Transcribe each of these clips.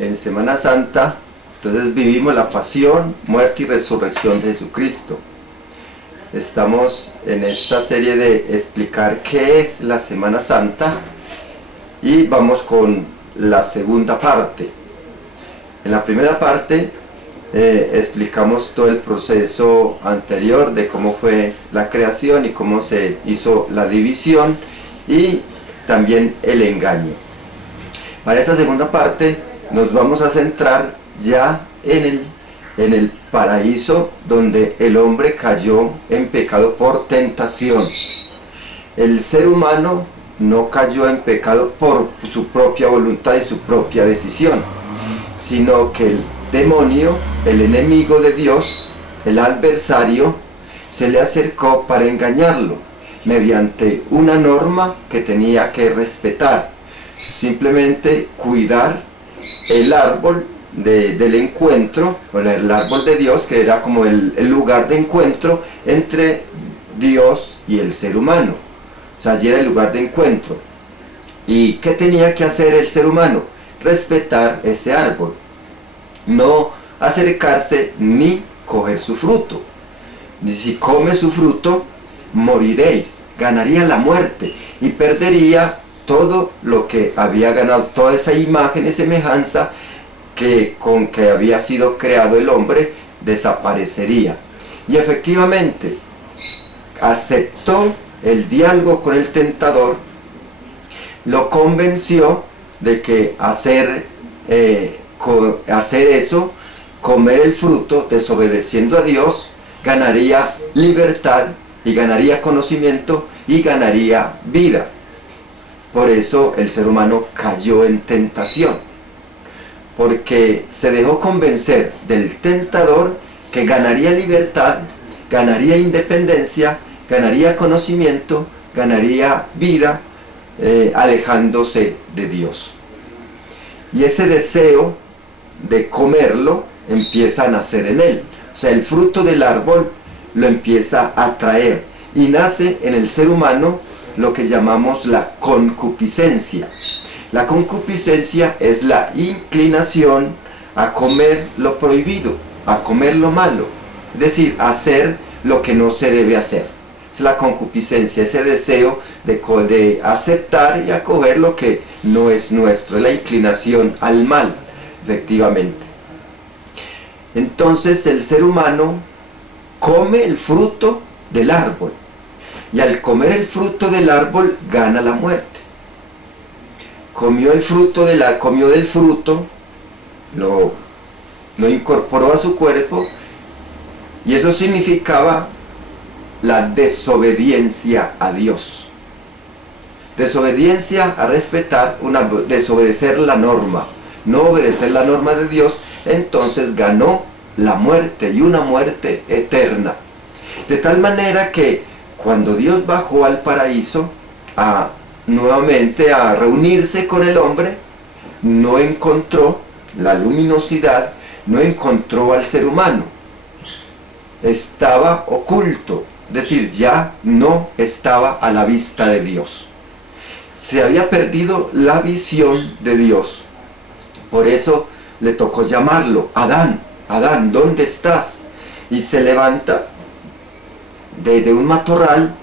en Semana Santa, entonces vivimos la pasión, muerte y resurrección de Jesucristo. Estamos en esta serie de explicar qué es la Semana Santa y vamos con la segunda parte. En la primera parte explicamos todo el proceso anterior de cómo fue la creación y cómo se hizo la división y también el engaño. Para esta segunda parte nos vamos a centrar ya en el paraíso, donde el hombre cayó en pecado por tentación. El ser humano no cayó en pecado por su propia voluntad y su propia decisión, sino que el demonio, el enemigo de Dios, el adversario, se le acercó para engañarlo mediante una norma que tenía que respetar, simplemente cuidar el árbol del encuentro, o el árbol de Dios, que era como el lugar de encuentro entre Dios y el ser humano. O sea, allí era el lugar de encuentro. ¿Y qué tenía que hacer el ser humano? Respetar ese árbol, no acercarse ni coger su fruto. Y si come su fruto, moriréis, ganaría la muerte y perdería todo lo que había ganado, toda esa imagen y semejanza con que había sido creado el hombre, desaparecería. Y efectivamente aceptó el diálogo con el tentador, lo convenció de que hacer eso, comer el fruto desobedeciendo a Dios, ganaría libertad y ganaría conocimiento y ganaría vida. Por eso el ser humano cayó en tentación, porque se dejó convencer del tentador que ganaría libertad, ganaría independencia, ganaría conocimiento, ganaría vida, alejándose de Dios. Y ese deseo de comerlo empieza a nacer en él. O sea, el fruto del árbol lo empieza a atraer y nace en el ser humano lo que llamamos la concupiscencia. La concupiscencia es la inclinación a comer lo prohibido, a comer lo malo, es decir, hacer lo que no se debe hacer. Es la concupiscencia, ese deseo de aceptar y acoger lo que no es nuestro, es la inclinación al mal, efectivamente. Entonces el ser humano come el fruto del árbol, y al comer el fruto del árbol gana la muerte. Comió del fruto, lo incorporó a su cuerpo, y eso significaba la desobediencia a Dios. Desobediencia a respetar, desobedecer la norma, no obedecer la norma de Dios. Entonces ganó la muerte, y una muerte eterna. De tal manera que cuando Dios bajó al paraíso nuevamente a reunirse con el hombre, no encontró la luminosidad, no encontró al ser humano. Estaba oculto, es decir, ya no estaba a la vista de Dios. Se había perdido la visión de Dios. Por eso le tocó llamarlo: Adán, Adán, ¿dónde estás? Y se levanta de un matorral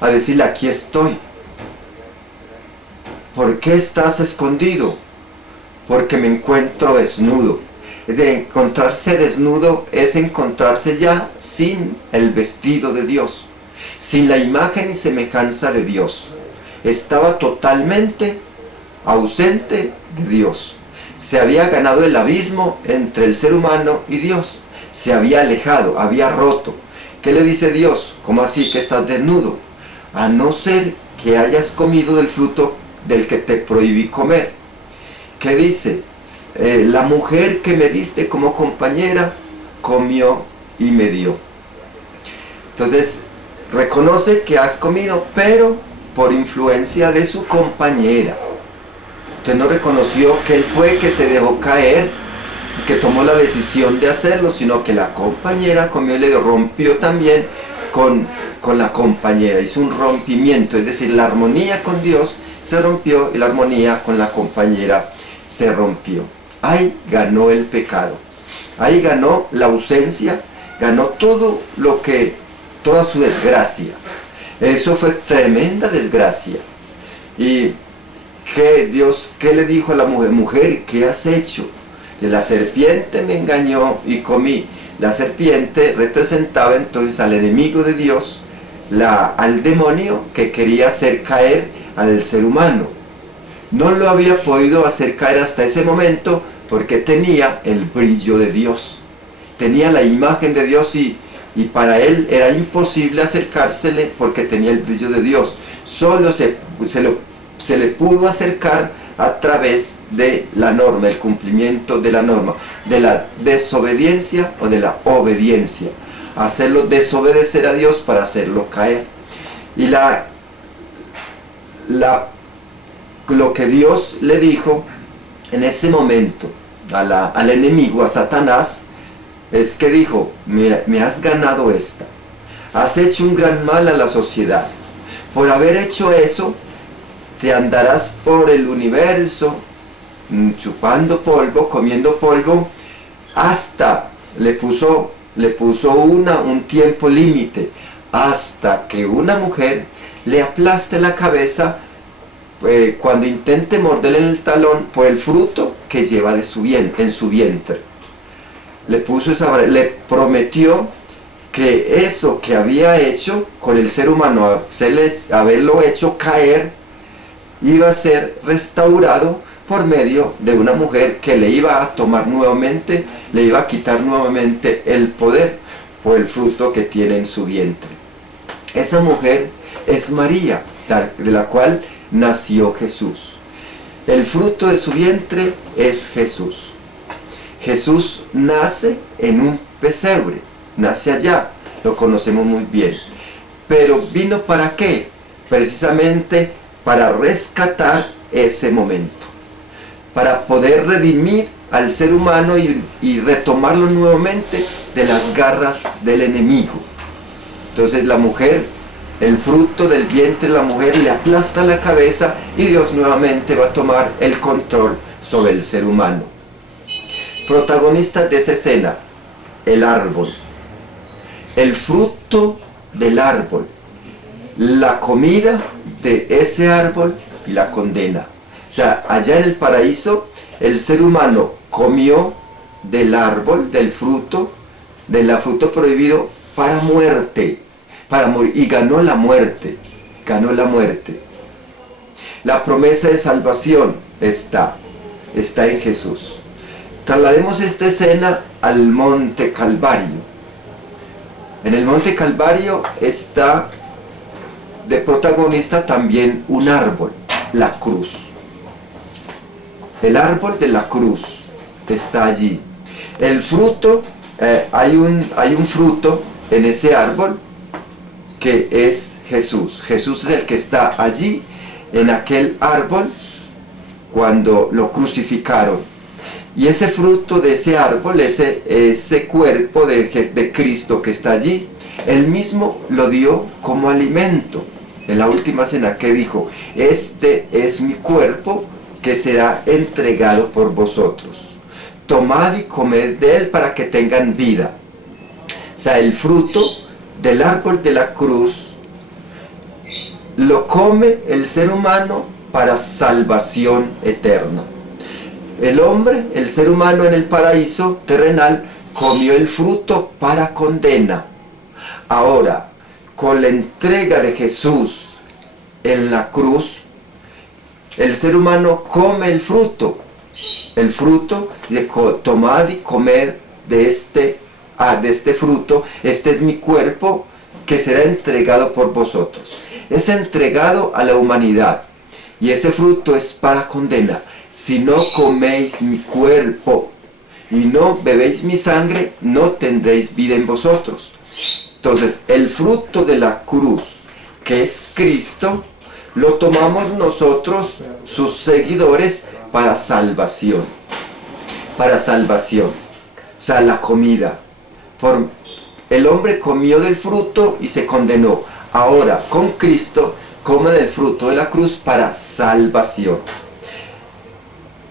a decirle: aquí estoy. ¿Por qué estás escondido? Porque me encuentro desnudo. De encontrarse desnudo es encontrarse ya sin el vestido de Dios, sin la imagen y semejanza de Dios. Estaba totalmente ausente de Dios. Se había ganado el abismo entre el ser humano y Dios. Se había alejado, había roto. ¿Qué le dice Dios? ¿Cómo así que estás desnudo? A no ser que hayas comido del fruto del que te prohibí comer. ¿Qué dice? La mujer que me diste como compañera comió y me dio. Entonces reconoce que has comido, pero por influencia de su compañera. Entonces no reconoció que él fue que se dejó caer, que tomó la decisión de hacerlo, sino que la compañera comió y le rompió también con la compañera. Hizo un rompimiento, es decir, la armonía con Dios se rompió y la armonía con la compañera se rompió. ahí ganó el pecado. Ahí ganó la ausencia, ganó todo lo que, toda su desgracia. Eso fue tremenda desgracia. Y que Dios, ¿qué le dijo a la mujer? Mujer, ¿qué has hecho? De la serpiente me engañó y comí. La serpiente representaba entonces al enemigo de Dios, al demonio que quería hacer caer al ser humano. No lo había podido hacer caer hasta ese momento porque tenía el brillo de Dios. Tenía la imagen de Dios y para él era imposible acercársele porque tenía el brillo de Dios. Solo se le pudo acercar a través de la norma, el cumplimiento de la norma, de la desobediencia o de la obediencia. Hacerlo desobedecer a Dios para hacerlo caer. Y lo que Dios le dijo en ese momento al enemigo, a Satanás, es que dijo: me has ganado esta. Has hecho un gran mal a la sociedad. Por haber hecho eso, te andarás por el universo chupando polvo, comiendo polvo, hasta le puso un tiempo límite, hasta que una mujer le aplaste la cabeza cuando intente morderle en el talón por el fruto que lleva en su vientre. Le prometió que eso que había hecho con el ser humano, haberlo hecho caer, iba a ser restaurado por medio de una mujer que le iba a tomar nuevamente, le iba a quitar nuevamente el poder por el fruto que tiene en su vientre. Esa mujer es María, de la cual nació Jesús. El fruto de su vientre es Jesús. Jesús nace en un pesebre, nace allá, lo conocemos muy bien. Pero ¿vino para qué? Precisamente para rescatar ese momento, para poder redimir al ser humano y retomarlo nuevamente de las garras del enemigo. Entonces la mujer, el fruto del vientre de la mujer, le aplasta la cabeza y Dios nuevamente va a tomar el control sobre el ser humano. Protagonistas de esa escena: el árbol, el fruto del árbol, la comida de ese árbol y la condena. O sea, allá en el paraíso el ser humano comió del árbol, del fruto prohibido para muerte, para morir, y ganó la muerte. La promesa de salvación está en Jesús. Traslademos esta escena al Monte Calvario. En el Monte Calvario está de protagonista también un árbol, la cruz. El árbol de la cruz está allí. El fruto, hay un fruto en ese árbol que es Jesús. Jesús es el que está allí en aquel árbol cuando lo crucificaron. Y ese fruto de ese árbol, ese cuerpo de Cristo que está allí, Él mismo lo dio como alimento. En la última cena, que dijo: este es mi cuerpo que será entregado por vosotros. Tomad y comed de él para que tengan vida. O sea, el fruto del árbol de la cruz lo come el ser humano para salvación eterna. El ser humano en el paraíso terrenal, comió el fruto para condena. Ahora, con la entrega de Jesús en la cruz, el ser humano come el fruto de tomad y comed de este fruto. Este es mi cuerpo que será entregado por vosotros. Es entregado a la humanidad, y ese fruto es para condena. Si no coméis mi cuerpo y no bebéis mi sangre, no tendréis vida en vosotros. Entonces, el fruto de la cruz, que es Cristo, lo tomamos nosotros, sus seguidores, para salvación. Para salvación. O sea, la comida. El hombre comió del fruto y se condenó. Ahora, con Cristo, come del fruto de la cruz para salvación.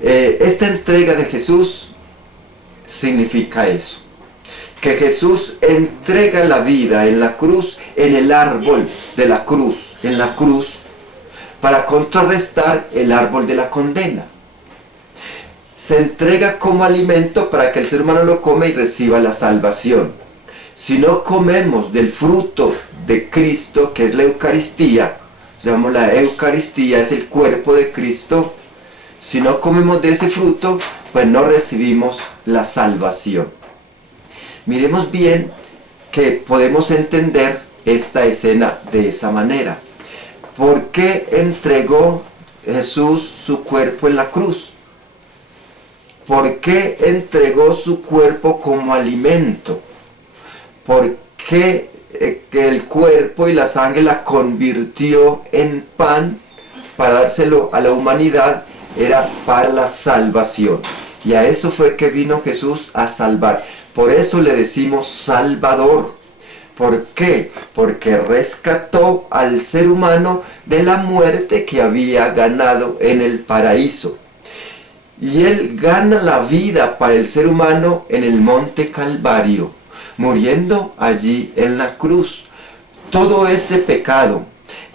Esta entrega de Jesús significa eso, que Jesús entrega la vida en la cruz, en el árbol de la cruz, en la cruz, para contrarrestar el árbol de la condena. Se entrega como alimento para que el ser humano lo come y reciba la salvación. Si no comemos del fruto de Cristo, que es la Eucaristía, llamamos la Eucaristía, es el cuerpo de Cristo, si no comemos de ese fruto, pues no recibimos la salvación. Miremos bien que podemos entender esta escena de esa manera. ¿Por qué entregó Jesús su cuerpo en la cruz? ¿Por qué entregó su cuerpo como alimento? ¿Por qué que el cuerpo y la sangre la convirtió en pan para dárselo a la humanidad? Era para la salvación. Y a eso fue que vino Jesús a salvar. Por eso le decimos Salvador. ¿Por qué? Porque rescató al ser humano de la muerte que había ganado en el paraíso. Y Él gana la vida para el ser humano en el monte Calvario, muriendo allí en la cruz. Todo ese pecado,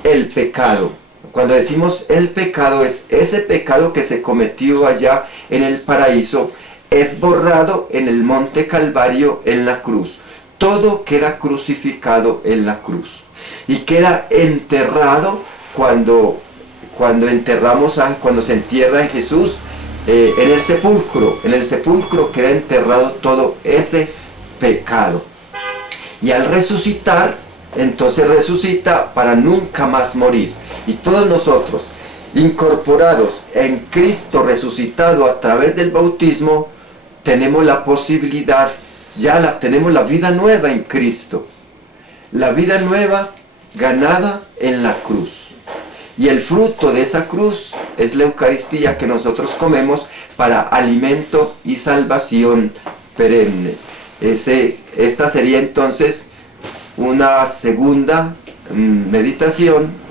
el pecado, cuando decimos el pecado, es ese pecado que se cometió allá en el paraíso, es borrado en el monte Calvario en la cruz. Todo queda crucificado en la cruz. Y queda enterrado cuando se entierra en Jesús, en el sepulcro. En el sepulcro queda enterrado todo ese pecado. Y al resucitar, entonces resucita para nunca más morir. Y todos nosotros, incorporados en Cristo resucitado a través del bautismo, tenemos la posibilidad, tenemos la vida nueva en Cristo. La vida nueva ganada en la cruz. Y el fruto de esa cruz es la Eucaristía que nosotros comemos para alimento y salvación perenne. Esta sería entonces una segunda meditación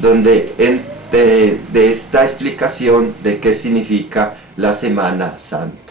de esta explicación de qué significa la Semana Santa.